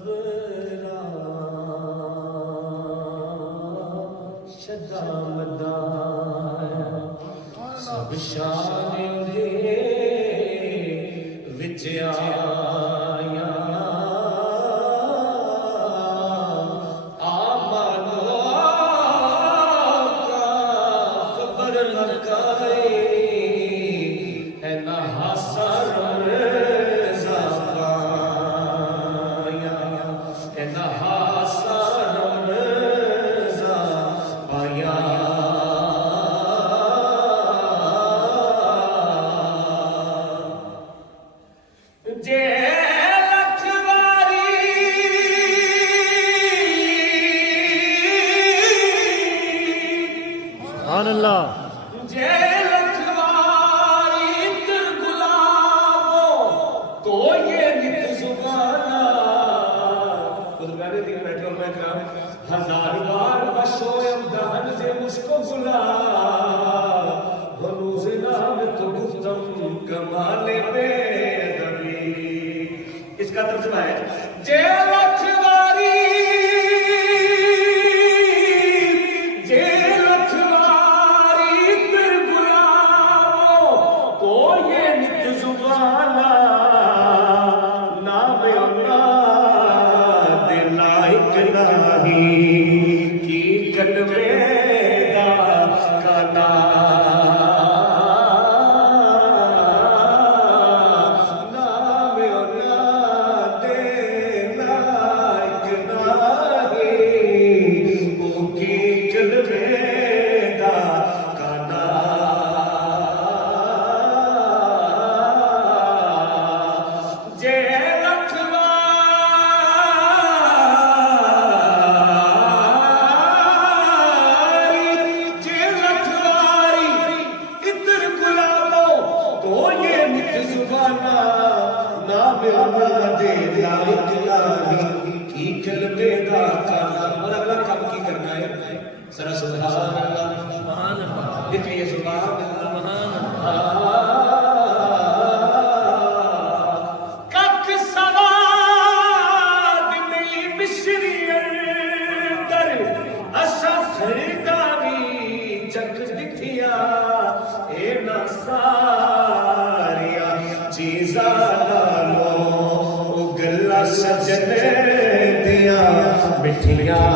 صبرا شدامدار سب شان دے وچ آیا سبحان اللہ ہزار بار بشویم دہن سے مجھ کو بلا ہنوز نام تو گفتم کمال بیدمی. اس کا ترجمہ ہے جے لکھواری تر گلابو تو یہ نت زبانا نام اللہ دلائک نہیں کی کلمے دا کانا نام اللہ دلائک نہیں کی کلمے دا کانا. جے ذرا سبحان اللہ سبحان اللہ لکھیے سبحان اللہ. کک سواد نہیں مصری اندر اسا خریداری چک دکھیا اے نا ساریا چیزاں نالو گلا سجنے دیا مٹھیاں.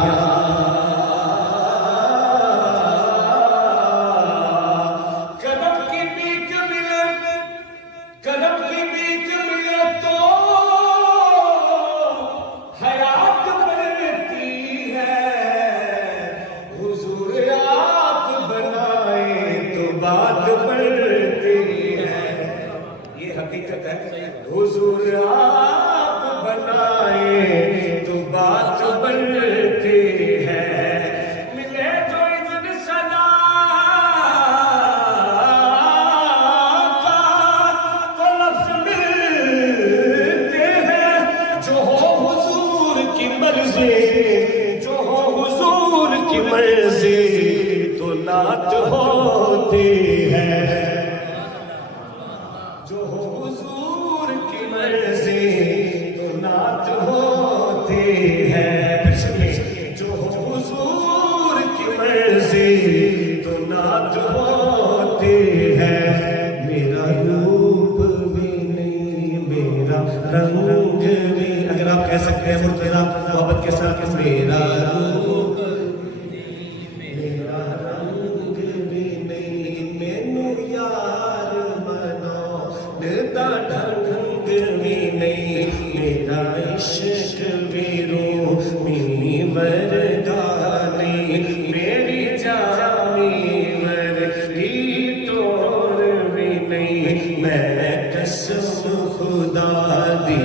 حضور آپ بنائے تو بات بنتی ہے. ملے جو اذن صدا کا تو لفظ ملتے ہیں جو ہو حضور کی مرضی جو ہو حضور کی مرضی تو نعت ہوتی ہے. جو ہو حضور کی مرضی تو نعت ہوتی ہے. جو ہو حضور کی مرضی تو نعت ہوتی ہے. میرا روپ بھی نہیں میرا رنگ بھی, اگر آپ کہہ سکتے ہیں مرتضیٰ محبت کے ساتھ میرا روپ میرا رنگ بھی نہیں مینو یار ڈھنگ بھی نہیں میرا عشق بھی روح میری ورگا نہیں میری جانی ورگی طور بھی نہیں. میں قسم خدا دی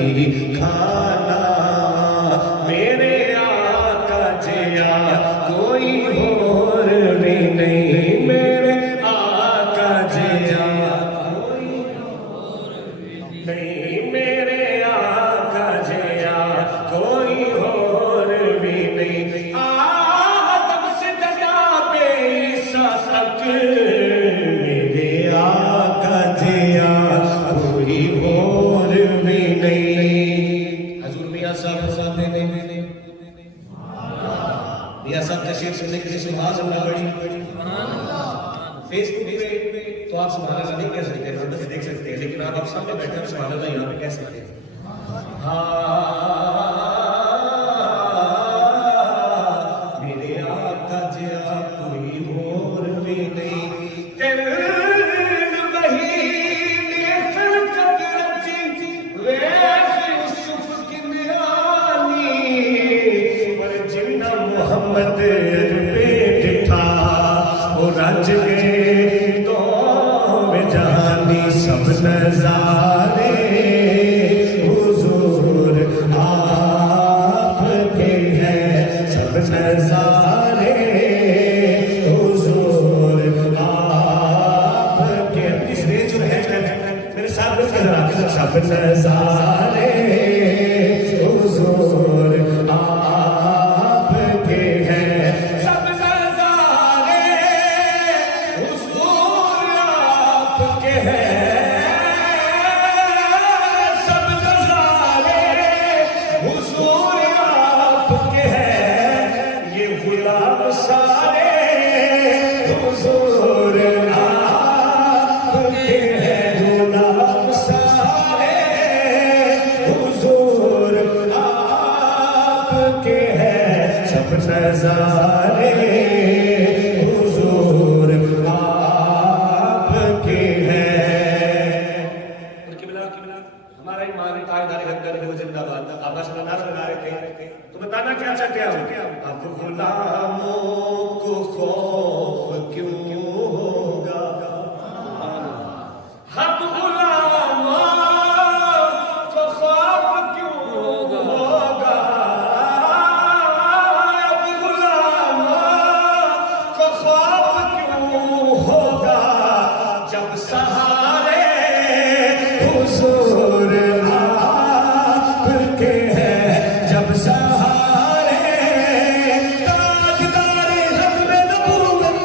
کھانا میرے آقا جیا کوئی اور بھی نہیں. میرے آقا جیا نہیں میرے آقا جیا کوئی اور بھی نہیں. آدم سے دجا بے عیسیٰ تک میرے آقا جیا کوئی اور بھی نہیں. حضور میاں صاحب کہہ سکتے ہیں، بس دیکھ سکتے ہیں، لیکن آپ سامنے بیٹھے ہیں سبحان اللہ یہاں پہ کہہ سکتے ہیں. میرے آقا جیا کوئی اور بھی نہیں، تیرے مہینے خلقت رچی ویخ یوسف کی نیانی، پر جنہ محمد پہ ڈٹھا وہ رج گئے تو میں جانی سب نظارے حضور آپ کے ہیں، سب نظارے حضور آپ کے. اپنی سریج جو ہے میرے ساتھ بس کے ذرا سب نظارے حضور آپ کے ہیں، سب نظارے حضور آپ کے ہیں، سب نظارے حضور آپ کے ہیں. یہ غلام سارے حضور آپ کے ہیں، غلام سارے حضور آپ کے ہیں، سب نظارے حضور آپ کے ہیں. ہمارا ایمان تاجدار حقدار ہے وہ زندہ باد. آپ بس نعرہ لگا رہے تھے تو بتانا کیا چاہتے ہو؟ اب غلاموں کو خوف کیوں ہوگا، اب غلاموں کو خوف کیوں ہوگا، اب غلاموں کو خوف کیوں ہوگا، جب سہارے حضور آپ کے ہیں، جب سہارے تاجدار ختم نبوت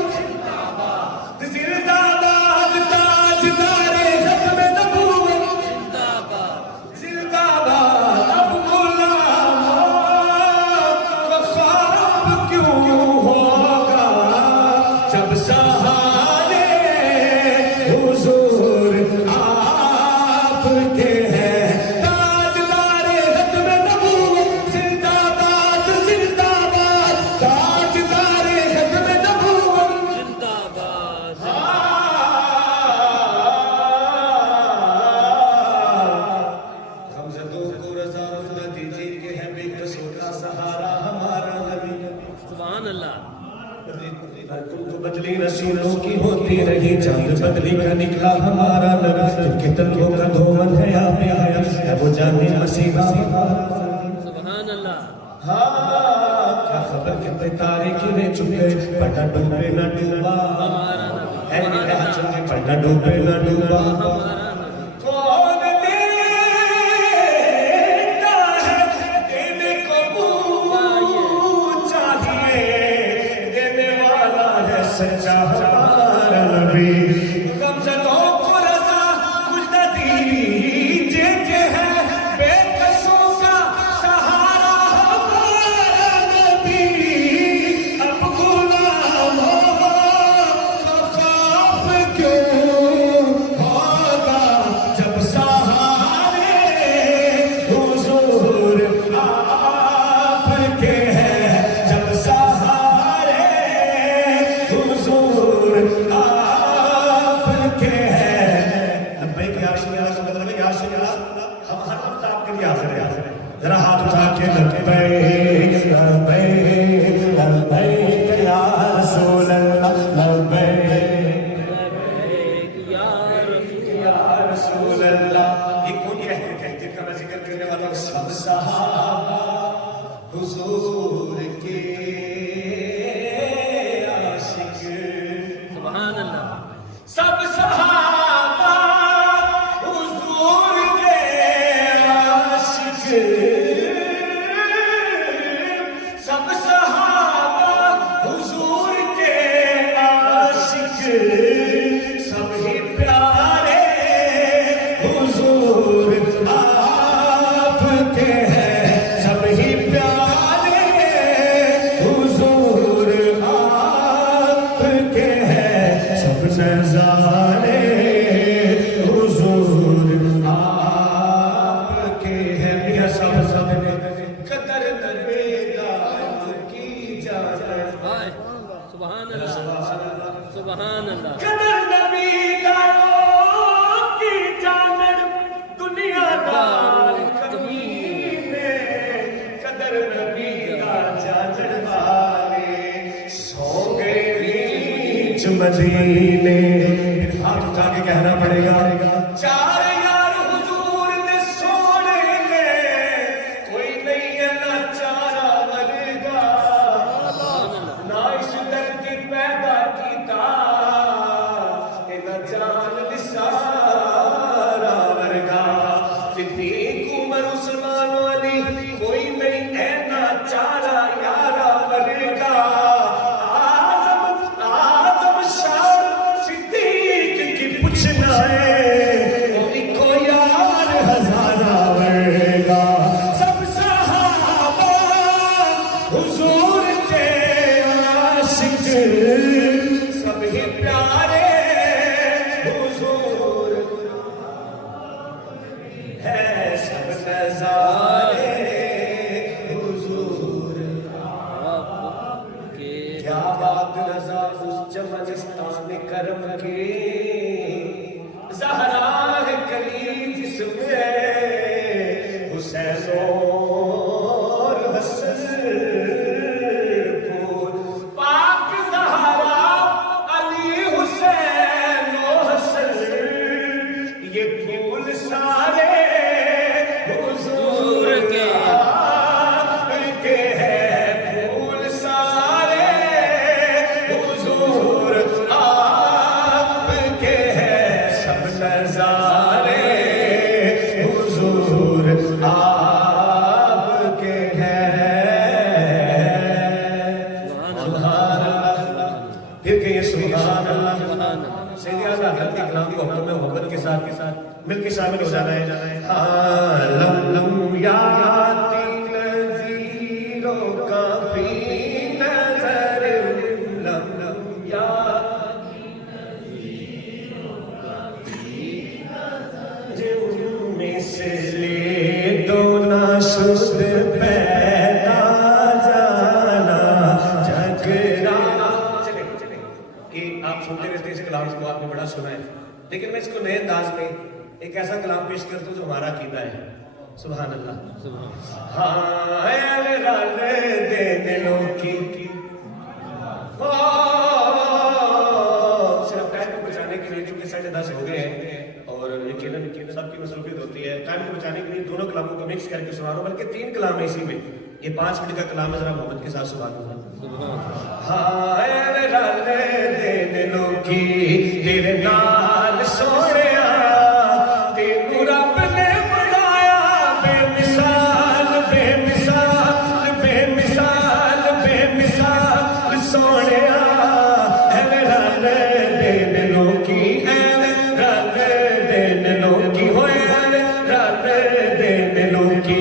زندہ باد، تاجدار ختم نبوت زندہ باد. اب غلاموں کو خوف کیوں ہوگا، جب سہارے حضور آپ کے ہیں، تاجدار ختم نبوت زندہ باد، زندہ باد، تاجدار ختم نبوت زندہ باد. حمزہ کو رضا نہ دیجیے کہ ہے بے کسوں کا سہارا ہمارا نبی. سبحان اللہ. تم کو بدلی رسولوں کی ہوتی رہی، چاند بدلی کا نکلا ہمارا نبی. جن کے تنگوں کا دھومن ہے آپ آیا ہے وہ جانے مسیحا. سبحان اللہ. کیا خبر کتنے تارے کنے چکے، پڑھا ڈوبے نہ ڈوبا ہے چکے، پڑھا ڈوبے نہ ڈوبا. کون دیتا ہے دینے کو منہ چاہیے، دینے والا ہے سچا ہمارا نبی. غمزدوں کو رضا کچھ نہ دیجیے کہ ہے بے کسوں کا سہارا ہمارا نبی. اب غلاموں کو خوف کیوں ہوگا، جب سہارے حضور آپ کے ہیں، جب سہارے حضور آپ کے ہیں. لبیک یا رسول اللہ، مطلب یا رسول اللہ، ہم ہر وقت آپ کے لیے حاضر ہیں. ذرا ہاتھ اٹھا کے لبیک لبیک لبیک یا رسول اللہ، لبیک یا رسول یا رسول اللہ. یہ کون کہتے تھے جن کا میں ذکر کرنے والا ہوں؟ سب صحابہ حضور کے عاشق. سبحان اللہ. سب صحابہ حضور کے عاشق، سب صحابہ حضور کے عاشق، سب ہی پیارے حضور آپ کے ہیں، سب ہی پیارے مدینے. ہاتھ اٹھا کے کہنا پڑے گا چار یار حضور دے سونے نے کوئی نہیں ہے نہ چارا ورگا نہ اس دھرتی پیدا کیتا کہ نہ جان نثارا ورگا صدیق عمر عثمان علی کوئی نہیں ہے نہ چارا یارا ورگا آدم شاہ صدیق کی پوچھنا ہے کو یار ہزارہ ورگا. سب صحابہ حضور کے عاشق سب ہی پیارے حضور ہے سب نظارے حضور. کیا بات رضا اس چمنستان کرم کی زہرا ہے کلی جس میں حسین اور حسن پور پاک زہرا علی حسین و حسن یہ پھول سارے حضور کے ہیں پھول سارے حضور آپ کے ہیں سب نظارے حضور آپ کے ہیں. سبحان اللہ. پھر کہیے سبحان اللہ. سیدی اعلیٰ حضرت کے کلام کو ہم میں محبت کے ساتھ مل کے شامل ہو جانا ہے. ہاں لم لم یاتی نذیروں کا بھی نظر لم لم یاتی جن میں سے لے دو نہ شد پیدا جانا جگرانا. چلے کہ آپ سنتے رہتے اس کلام کو آپ نے بڑا سنا ہے لیکن میں اس کو نئے انداز میں ایک ایسا کلام پیش کرتا ہوں جو ہمارا عقیدہ ہے. سبحان اللہ. ہاں اے رل دے دلوں کی صرف ٹائم کو بچانے کے لیے چونکہ 10:30 ہو گئے ہیں اور یقیناً سب کی مصروفیت ہوتی ہے ٹائم کو بچانے کے لیے دونوں کلاموں کو مکس کر کے سنا رہا ہوں بلکہ 3 کلام ہے اسی میں. یہ 5 منٹ کا کلام ہے ذرا محبت کے ساتھ سبحان اللہ. ہاں اے رل دے دلوں کی تیرے نال سوڑیا تینوں رب نے بنایا بے مثال بے مثال بے مثال بے مثال سوڑیا. اے رل دے دلوں کی اے رل دے دلوں کی ہوئے رل دے دلوں کی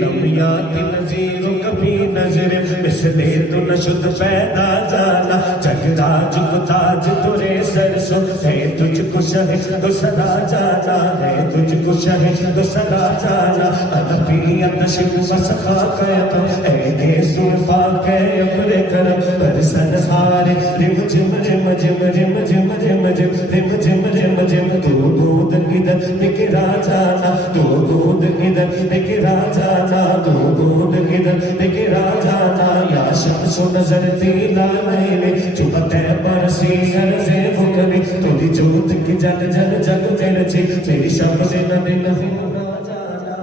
لمیات نظیر کبھی نظر مثل تو نشد پیدا جانا جگراج تاج ترے سر سو ہے تجھ کو شہد تو سدا جانا ہے تجھ کو شہد تو سدا جانا ادبی اتشک وسخا قیتو اے دے سرفا کے ابر کرم برسن ہارے رم جم جم جم جم جم جم جم رم جم جم جم تو دود ادھر بکرا جانا تو دود ادھر بکرا جانا تو دود ادھر بکرا جانا یا شمس و نظر تیلا میلے چوبتے برسی عرضے بکری تولی جوت کی جل جل جل تیرے چھے میری شب دن دن ہونا جانا.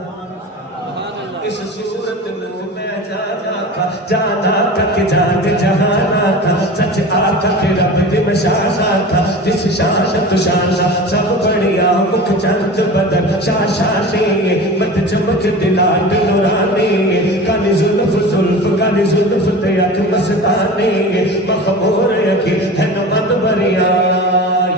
اس صورت میں جانا تھا کہ جاگ جہانا تھا سچ آقا کے رب کے مشانا تھا جس شان تو شانا سب بڑھیا مکھ چند بدر شاشانی مت چمک دلال نورانی کالی زلف کالی زلف تیاک مستانی مخمور یکی ہے نمت بریا.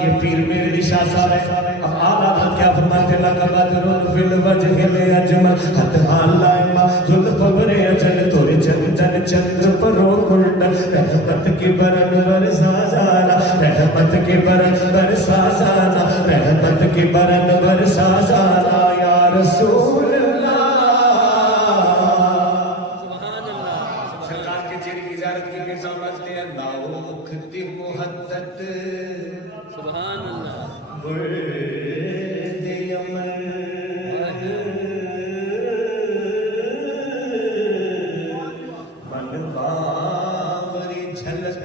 یہ پیر میرے شاہ صاحب ہے. اب آلہ کیا فرماتے لگا بدرون فی الوجہ لے اجمل حد حال لائمہ ظلف برے اجل توری چندن چندر پرو کلڈن رحمت کی برن برسا جانا رحمت کی برن برسا جانا رحمت کی برن برسا جانا یا رسول اللہ. سبحان اللہ. سرکار کے چہرے کی زیارت کی پھر سمجھتے ہیں لاؤکھ دی محدت سبحان اللہ. برد یمن من باوری جھلک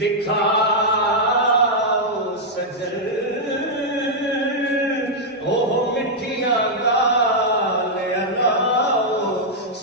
دکھا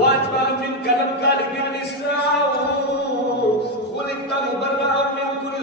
واجبال من كلام خالد بن اسراء خلقت مبرأ من كل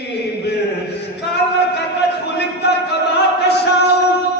عيب قال لك قد خلقت كما تشاء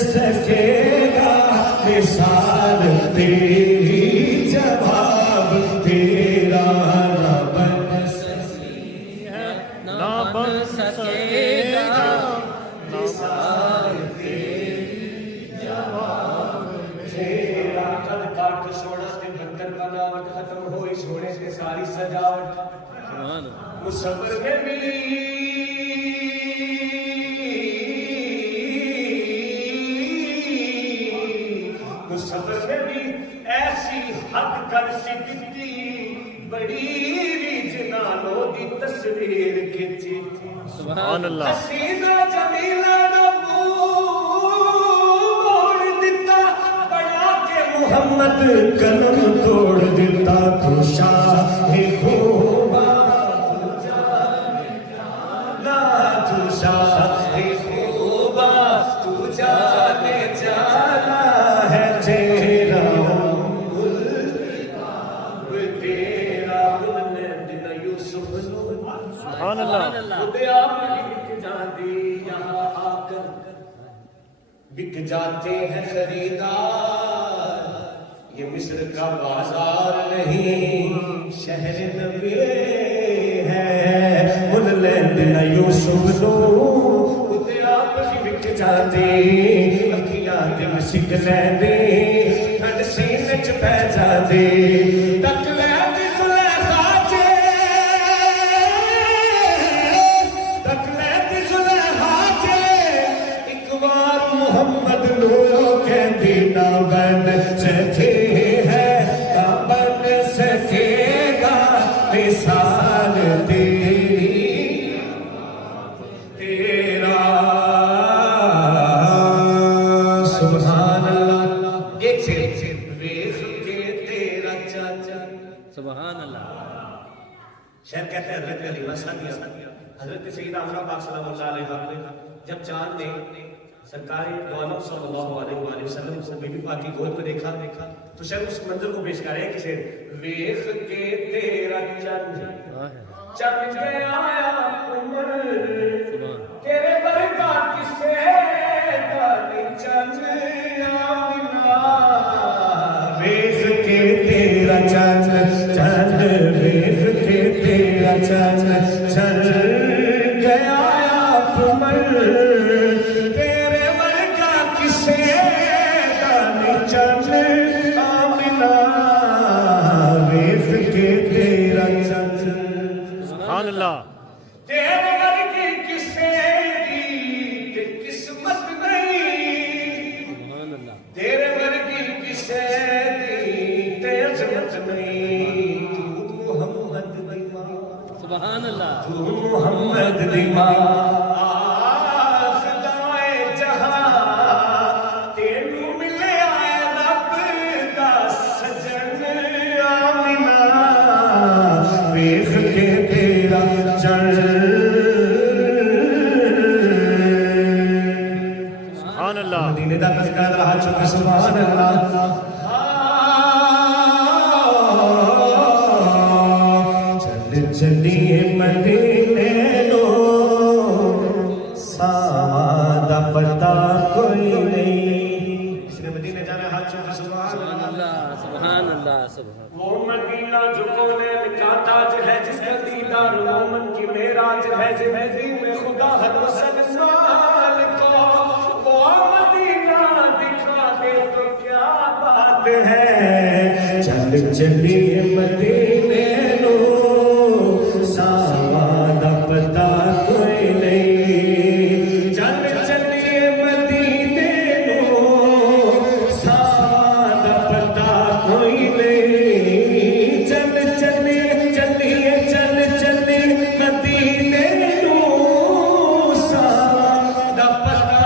سکے گا مثال تیری جواب تیرا نہ بن نہ بن سکے گا تیرا قد کاٹ سونا تے برتن بناوٹ ختم ہوئی سونے سے ساری سجاوٹ سبحان اللہ مصور میں بھی مصور میں بھی ایسی حد کر سکتی بڑی جنانوں دی تصویر کھچی سبحان اللہ حسینہ جمیلہ نبو موڑ دیتا بڑا کے محمد قلم توڑ دیتا تو شاہ خوبا تو شاہ خوبا تو جانے جانا ہے تیرا تیرا دن یوسف سبحان اللہ خود آپ بک جاتی یہاں آ کر بک جاتے ہیں خریدار یہ مصر کا بازار نہیں شہر نبی ہے ان لیندنا یوسف نو خود آپ بک جاتے اکھیاں دل سکھ لیندے ٹھنڈ سینے چ پہ جاتے تک لیندے زلیخا چے تک لیندے زلیخا چے ایک بار محمد نو کہندی نہ بن سکے ہے نہ بن سکے گا مثال تیری تیرا سبحان اللہ ایک سے ویخ کے تیرا چاچا سبحان اللہ شاید کہتے ہیں حضرت علیمہ ثانیہ حضرت سیدہ عمرہ پاک صلی اللہ علیہ وسلم جب چاند نے سرکار دو عالم صلی اللہ علیہ وآلہ وسلم کو بی بی پاک کی گود میں دیکھا تو شاید اس منظر کو پیش کر رہے ہیں کسے ویخ کے تیرا چند کے آیا عمر تیرے برگا کسے دانی چند آمینہ ویخ کے تیرا چند چند ویخ کے تیرا چند چند گیا عمر تیرے ورگا کسے دانی چند آمینہ ویخ کے تیرا چند سبحان اللہ تیرے ورگی کسے دی تے قسمت نہیں سبحان اللہ تیرے ورگی کسے دی تے عظمت نہیں تو محمد دی ماں سبحان اللہ تو محمد دی ماں خدائے جہاں تینوں ملے آئے رب دا سجن آمینہ ویخ کے تیرا چند سبحان اللہ مدینے دا تذکرہ رہا چکا سبحان اللہ چل چلیے مدینے لو ساواں دا پتہ کوئی نہیں اس نے مدینے جانا ہے ہاتھ چکا سبحان سبحان اللہ سبحان اللہ سبحان وہ مدینہ جو کونین کا تاج ہے جس کا دیدار مومن کی معراج ہے دین میں خدا ہر مسلمان کو وہ مدینہ دکھا دے تو کیا بات ہے چل چلیے مدینے لو ساواں دا پتہ کوئی نہیں چل چلیے مدینے لو ساواں دا پتہ کوئی نہیں چل چلیے چلیے چل چلیے مدینے لو ساواں دا پتہ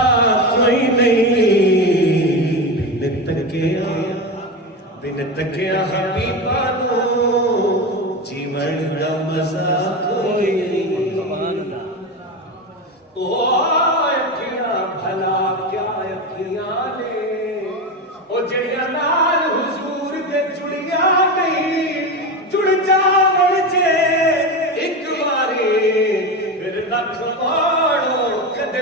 کوئی نہیں بن تکیا حبیبا نو جیون دا مزہ کوئی نہیں سبحان اللہ او اکھیاں بھلا کیا اکھیاں نے او جڑیاں نال حضور دے جڑیاں نہیں جڑ جاون جے ایک واری پھر لکھ ماڑو کدے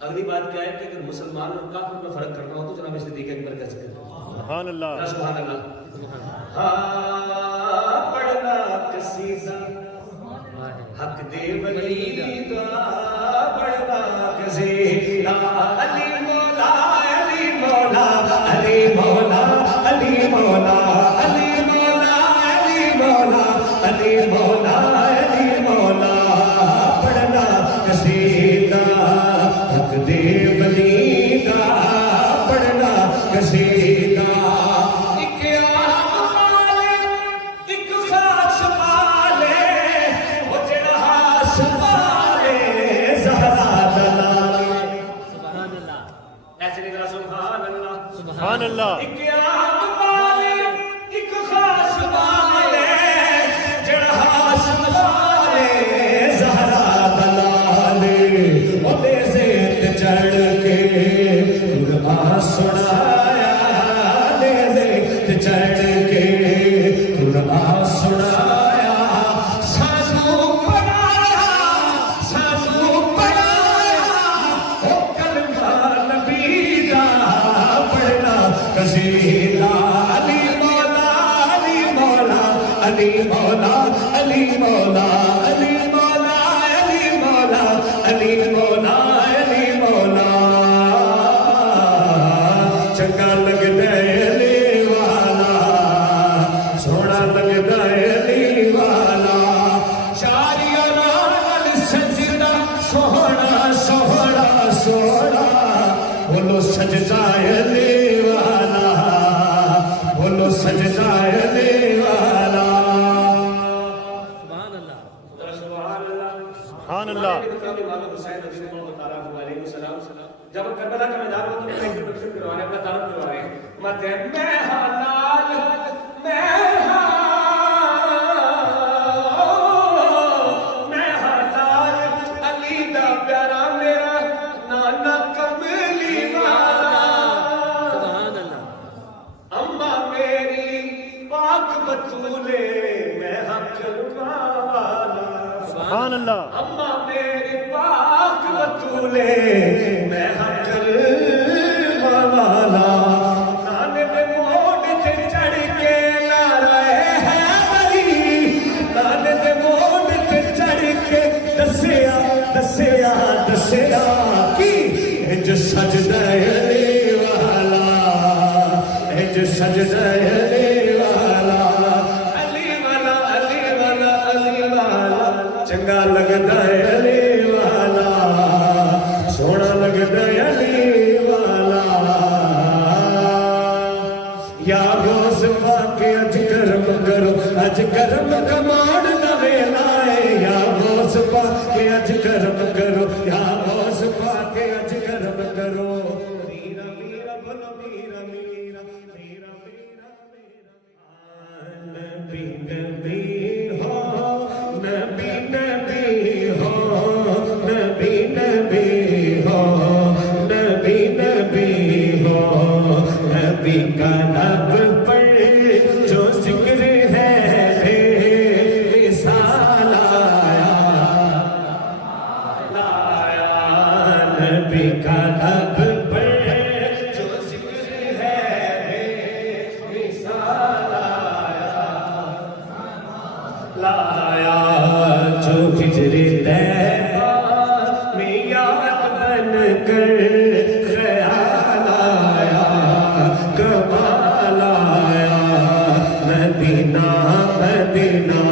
اگلی بات کیا ہے کہ اگر مسلمان اور کافر میں فرق کرنا ہو تو جناب صدیق اکبر کا ذکر سبحان اللہ سبحان اللہ ہاں پڑھنا قصیدہ حق دے ولی دا پڑھنا قصیدہ علی مولا علی مولا علی مولا علی مولا علی مولا علی مولا علی مولا علی مولا پڑھنا قصیدہ حق دے ولی دا پڑھنا قصیدہ ایک آم والے ایک خاص والے وہ جڑا ہاس والے زہرا دلالے سبحان اللہ ایسے نہیں کہا سبحان اللہ سبحان اللہ ایک آم والے ایک خاص والے جڑا ہاس والے زہرا دلالے وہ زیت چڑھ کے قرآن سنایا زیت چڑھ کے قرآن سنایا سانو پڑھایا او کلمہ نبی دا پڑھنا قصیدہ علی مولا علی مولا علی مولا علی مولا علی مولا علی مولا علی مولا علی مولا چنگا لگدا ہے علی والا سونا لگدا ہے علی والا شاریاں نال سجدہ سوہنا سوہنا سوہنا بولو سجدہ ہے علی والا بولو سجدہ ہے علی والا سبحان اللہ سبحان اللہ سبحان اللہ جب کربلا کا میدان ہو تو میں انٹروڈکشن کروا رہے ہیں اپنا تعارف کروا رہے ہیں مت میں حلال میں حلال علی دا پیارا میرا نانا کملی والا سبحان اللہ اما میری پاک بطولے میں حق والا سبحان اللہ اما میری پاک بطولے میں حق والا نانے دے موڈ تے چڑھ کے لا رہے ہیں بری نانے دے موڈ تے چڑھ کے دسیا دسیا دسیا کی اج سجدہ علی والا اج سجدہ علی والا علی والا علی والا علی والا چنگا لگدا ہے علی والا سونا لگدا ہے علی والا یا روز پاک اج کرم کرو اج کرم کمان دا ویلا ہے یا روز پاک اج کرم کرو یا روز پاک اج کرم کرو میرا میرا بولو میرا میرا میرا میرا میرا نبی نبی ہو نبی نبی ہو نبی نبی ہو نبی نبی ہو نبی کا لب پر جو ذکر ہے وصال آیا لایا نبی کا لب پر جو ذکر ہے وصال آیا لایا جو ہجر طیبہ میں یاد بن کر خیال آیا کمال آیا مدینہ مدینہ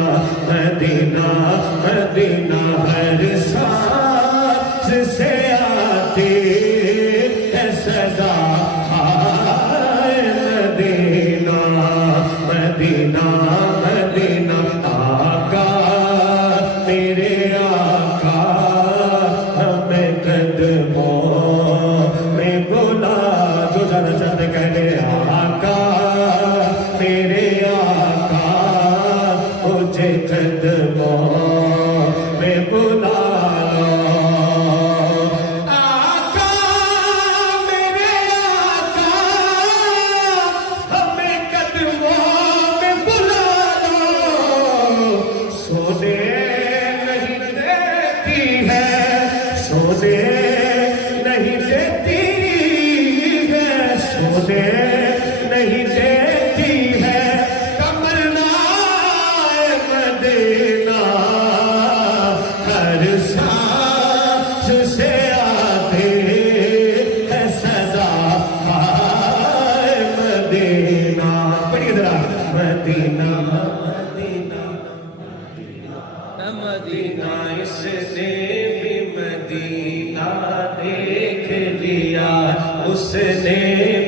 مدینہ مدینہ ہر سانس سے آتی ہے صدا ہائے مدینہ مدینہ مدینہ آقا سونے نہیں دیتی ہے تمنا مدینہ ہر سانس سے آتے ہے صدا ہائے مدینہ پڑھیے ذرا مدینہ مدینہ اس نے بھی مدینہ دیکھ لیا اس نے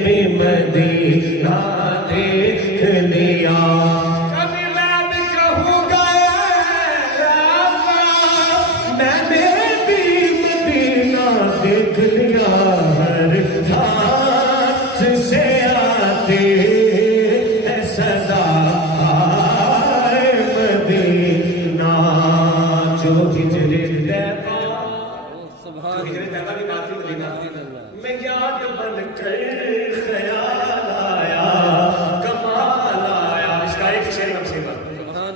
بھی مدینہ دیکھ لیا کبھی میں بھی کہوں گا میں نے بھی مدینہ دیکھ لیا ہر سانس سے آتے ہے صدا ہائے مدینہ جو ہجرے طیبہ بھی کافی مدینہ میں یاد بن کر خیال آیا کمال آیا اس کا ایک شعر نقشے پر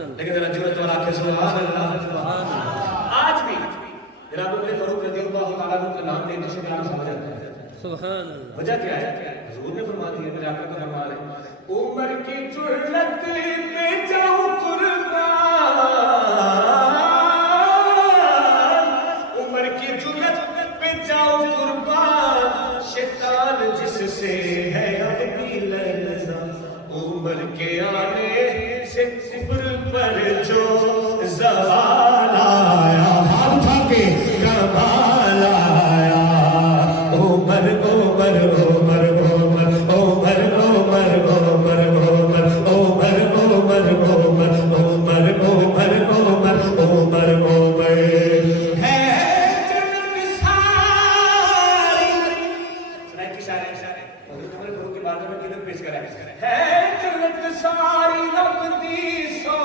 لیکن ذرا جرأت اور آنکھیں سبحان اللہ آج بھی جناب عمر فاروق رضی اللہ تعالیٰ عنہ کا نام لینے سے آپ سمجھ آتا ہے سبحان اللہ وجہ کیا ہے حضور نے فرما دی ہے میرے آقا کا فرمان ہے عمر کی جرأت پہ جاؤں قربان عمر کی جرأت پہ جاؤں قربان شیطان جس سے ہے اب بھی لرزاں عمر کے آنے سے کفر پر جو زوال آیا ہاتھ اٹھا کے کمال آیا عمر عمر عمر عمر عمر عمر عمر عمر عمر عمر عمر عمر عمر عمر عمر عمر ہے جنت ساری سنائیں کی شاعر حضرت عمر فاروق کے بارے میں کدھر پیش کرا ہے جنت ساری رب دی سو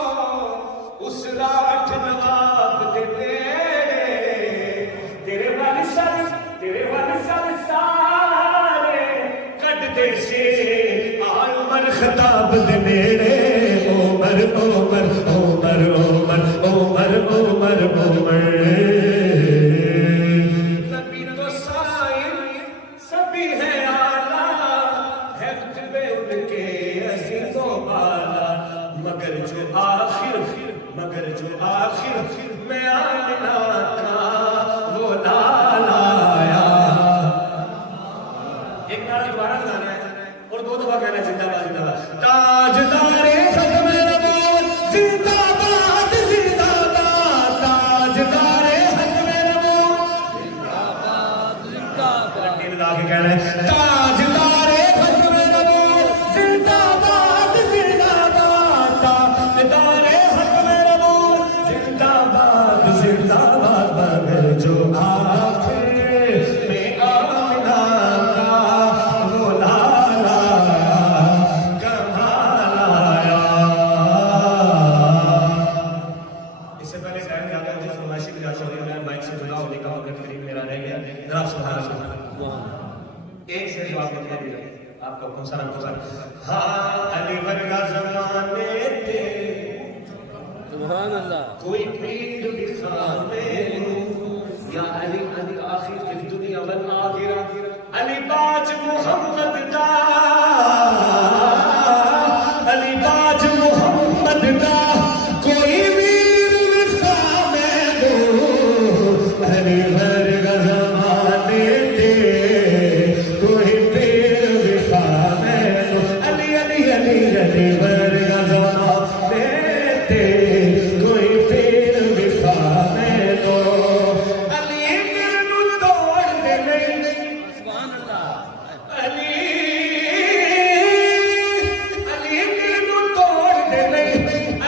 اس راٹھ نواب دے تیرے والد سارے کٹ دے سے آل عمر خطاب دے نیڑے عمر عمر عمر عمر عمر عمر عمر نبی تو سائر سبھی ہے آلہ ہے رتبے ان کے عزیز و بالا مگر جو آخر میں آمنہ کا وہ لال آیا ایک نعرہ دوبارہ لگانا ہے اور دو دفعہ کہنا ہے زندہ باد زندہ باد تاجدار ختم نبوت زندہ باد زندہ باد تاجدار ختم نبوت زندہ باد زندہ باد دل لا کے کہنا ہے تاجدار ختم نبوت زندہ باد زندہ باد تاجدار ختم نبوت زندہ باد زندہ باد مگر جو آخر میں آمنہ کا وہ لال آیا کمال آیا اس سے پہلے ٹائم زیادہ مجھے فرمائشی بھی جاتا ہوئی میں مائک سے جدا ہونے کا وقت قریب میرا رہ گیا ذرا سبحان اللہ ایک سے جواب دے دیا آپ کا حکم سلام کو سلام ہاں علی ورگا زمانے تھے سبحان اللہ کوئی پیر دکھانے یا علی علی آخر فی الدنیا والآخرہ علی باج محمد دا علی باج محمد دا کوئی پیر دکھانے دو علی ورگا زمانے تھے کوئی پیر دکھانے دو علی علی علی علی ورگا زمانے تھے کوئی پیر دکھانے دو علی دل نو توڑ دے نہیں سبحان اللہ علی دل نو توڑ دے نہیں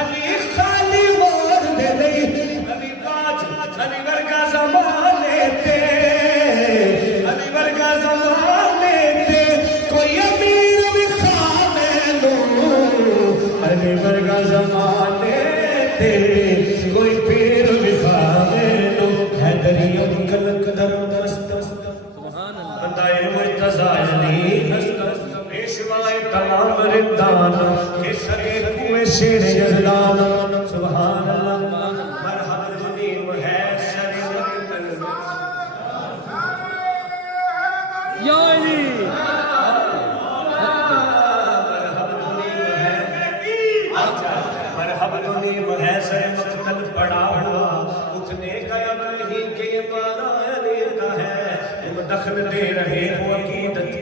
علی خالی موڑ دے نہیں علی باج علی ورگا زمانے تھے علی ورگا زمانے تھے کوئی امیر دکھانے دو علی ورگا زمانے تھے کوئی پیر دکھانے دو حیدری کلک در دست سبحان اللہ بندائے مرتضی علی پیشوائے تمام رندان کے سرے کوئے شیر یزدان سبحان اللہ مرحبا جنیم ہے سر یا علی